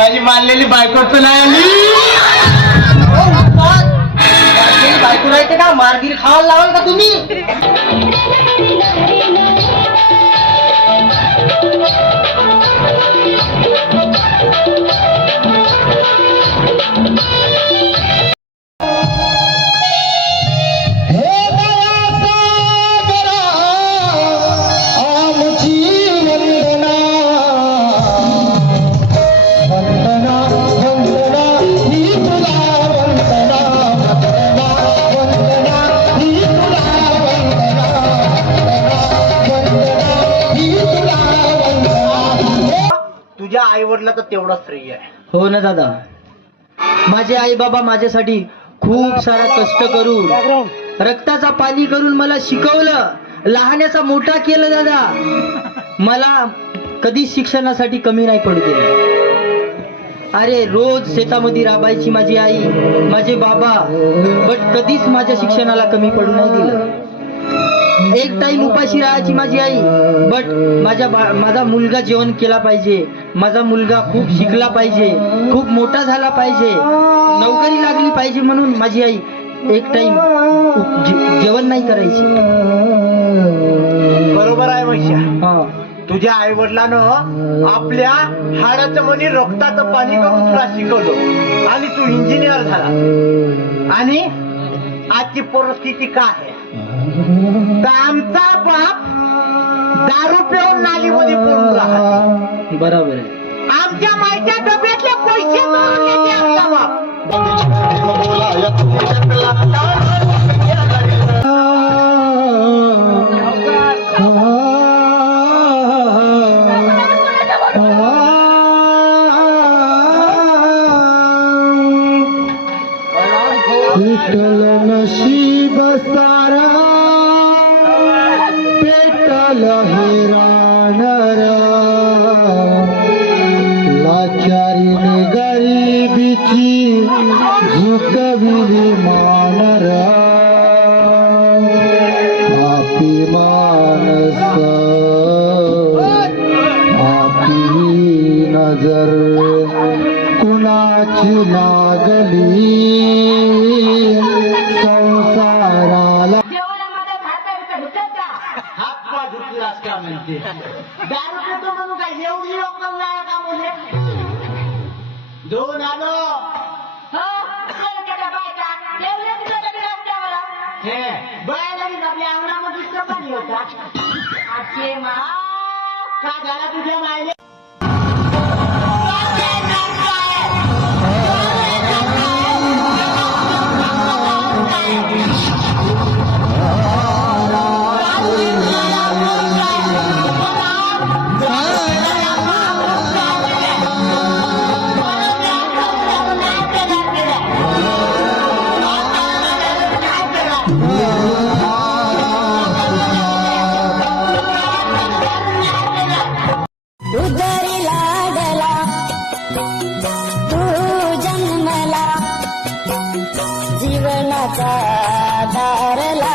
माझी मानलेली बायको तर नाही आली. हो, बायको राहते का मारगीर खावायला लावाल का तुम्ही? तुझ्या आई वडिलाचं तेवढा श्रेय आहे. हो ना दादा. माझे आई बाबा माझ्यासाठी खूप सारा कष्ट करून रक्ताचा पाणी करून मला शिकवलं. लहानाचा मोठा केलं दादा. मला कधी शिक्षणासाठी कमी नाही पडू दिलं अरे रोज शेतामध्ये राबायची माझी आई माझे बाबा बट कधीच माझ्या शिक्षणाला कमी पडू नाही दिलं. एक टाइम उपाशी राहायची माझी आई. बट माझ्या माझा मुलगा जेवण केला पाहिजे. माझा मुलगा खूप शिकला पाहिजे. खूप मोठा झाला पाहिजे. नोकरी लागली पाहिजे म्हणून माझी आई एक टाइम जेवण नाही करायची. बरोबर आहे हा. तुझ्या आई वडिलानं आपल्या हाडाचं मनी रक्ताचं पाणी करून तुला शिकवलं. आणि तू इंजिनियर झाला. आणि आजची परिस्थिती काय आहे? आमचा बाप दारू पिऊन नालीमध्ये पडून राहतो. बरोबर आहे. आमच्या मायच्या डब्यातले पैसे आमचा बाप. टुटल नसीब सारा टेटल हरान ग़रीबी कीर मानरा म्हणते दारू पितो म्हणून काय एवढी लोक नाही का मुले? दोन आलो. हो हे बायला की आपल्या अंगणामध्ये पाणी होता. का झाला तुझ्या मायले? उदरी लाडला तू जन्मला जीवनाचा दारला